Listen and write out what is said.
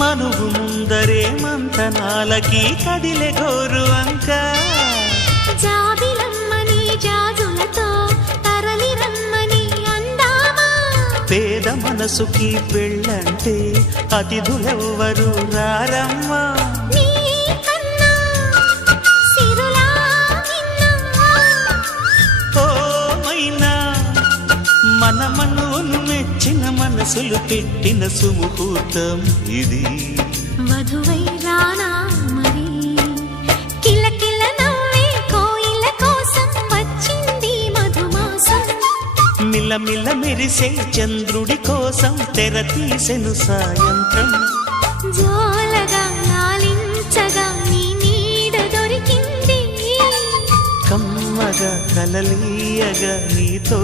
మనువు ముందరే మంతనాలకి కదిలే గోరు అంక జాబిలమ్మని జాజులతో తరలి రమ్మని అందామా పేద మనసుకి పెళ్ళంటే అతిథులెవ్వరు రారమ్మా మన మనువును మెచ్చిన మనసులు పెట్టిన సుముహూర్తం ఇది వధువై రానా మరి కిలకిల నవ్వే కోయిల కోసం వచ్చింది మధుమాసం మిలమిల మెరిసే చంద్రుడి కోసం తెర తీసెను సాయంత్రం జోలగా లాలించగా నీ నీడ దొరికింది కమ్మగా కలలీయగా నీతో